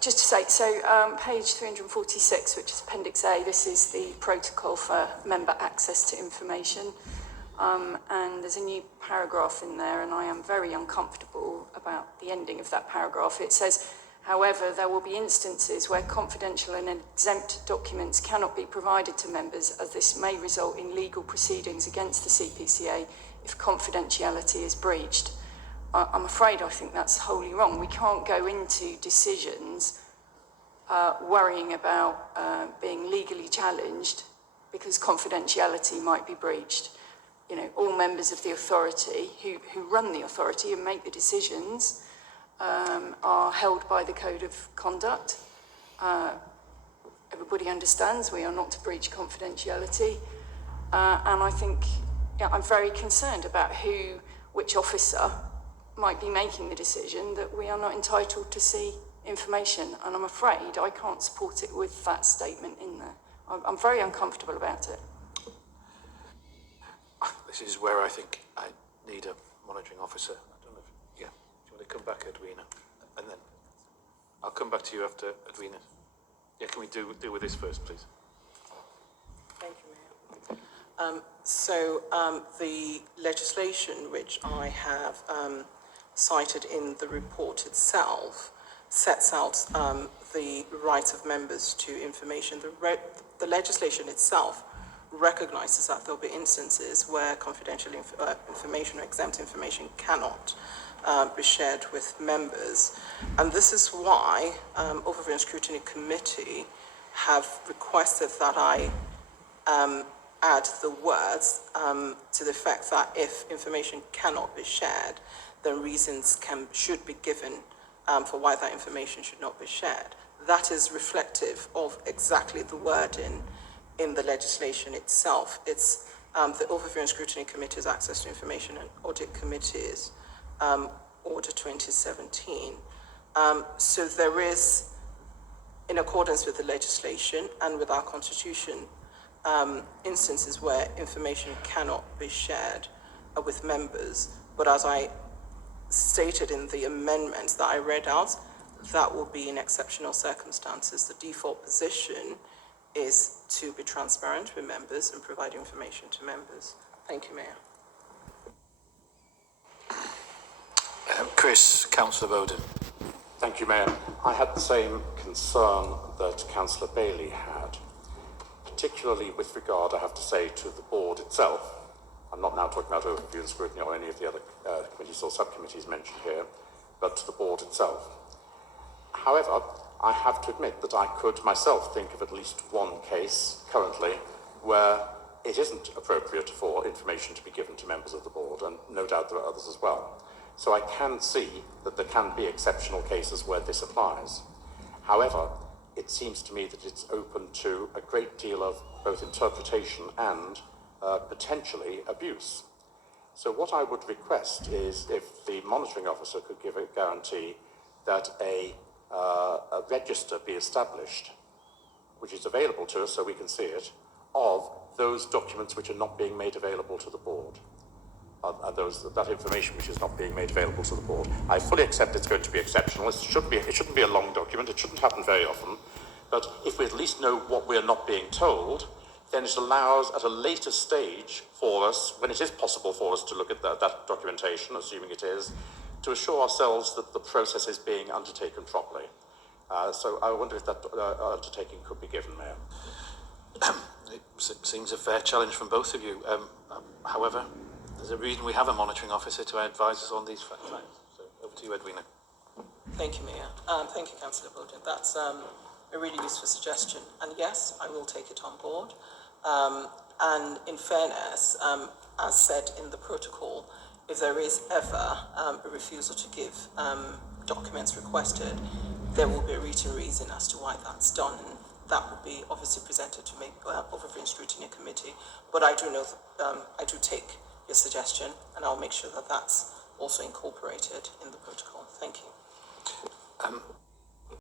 Just to say, so page 346, which is Appendix A, this is the protocol for member access to information. And there's a new paragraph in there, and I am very uncomfortable about the ending of that paragraph. It says, however, there will be instances where confidential and exempt documents cannot be provided to members, as this may result in legal proceedings against the CPCA if confidentiality is breached. I'm afraid I think that's wholly wrong. We can't go into decisions worrying about being legally challenged because confidentiality might be breached. You know, all members of the authority who run the authority and make the decisions are held by the code of conduct. Everybody understands we are not to breach confidentiality. And I think I'm very concerned about which officer might be making the decision that we are not entitled to see information. And I'm afraid I can't support it with that statement in there. I'm very uncomfortable about it. This is where I think I need a monitoring officer. I don't know if, do you want to come back, Edwina? And then I'll come back to you after Edwina. Yeah, can we deal with this first, please? Thank you, Mayor. The legislation which I have cited in the report itself sets out the rights of members to information. The legislation itself recognizes that there will be instances where confidential information or exempt information cannot be shared with members. And this is why Overview and Scrutiny Committee have requested that I add the words to the effect that if information cannot be shared, then reasons should be given for why that information should not be shared. That is reflective of exactly the wording in the legislation itself. It's the Overview and Scrutiny Committee's Access to Information and Audit Committee's Order 2017. So there is, in accordance with the legislation and with our Constitution, instances where information cannot be shared with members. But as I stated in the amendments that I read out, that will be in exceptional circumstances. The default position is to be transparent with members and provide information to members. Thank you, Mayor. Chris, Councillor Bowden. Thank you, Mayor. I had the same concern that Councillor Bailey had, particularly with regard, I have to say, to the board itself. I'm not now talking about overview and scrutiny or any of the other committees or subcommittees mentioned here, but to the board itself. However, I have to admit that I could myself think of at least one case currently where it isn't appropriate for information to be given to members of the board, and no doubt there are others as well. So I can see that there can be exceptional cases where this applies. However, it seems to me that it's open to a great deal of both interpretation and potentially abuse. So what I would request is if the monitoring officer could give a guarantee that a register be established, which is available to us so we can see it, of those documents which are not being made available to the board, that information which is not being made available to the board. I fully accept it's going to be exceptional. It shouldn't be a long document. It shouldn't happen very often. But if we at least know what we are not being told, then it allows at a later stage for us, when it is possible for us to look at that documentation, assuming it is, to assure ourselves that the process is being undertaken properly. So I wonder if that undertaking could be given, Mayor. It seems a fair challenge from both of you. However, there's a reason we have a monitoring officer to advise us on these facts. So over to you, Edwina. Thank you, Mayor. Thank you, Councillor Bowden. That's a really useful suggestion. And yes, I will take it on board. And in fairness, as said in the protocol, if there is ever a refusal to give documents requested, there will be a written reason as to why that's done. That will be obviously presented to Overview and Scrutiny Committee. But I do know, I do take your suggestion, and I'll make sure that that's also incorporated in the protocol. Thank you.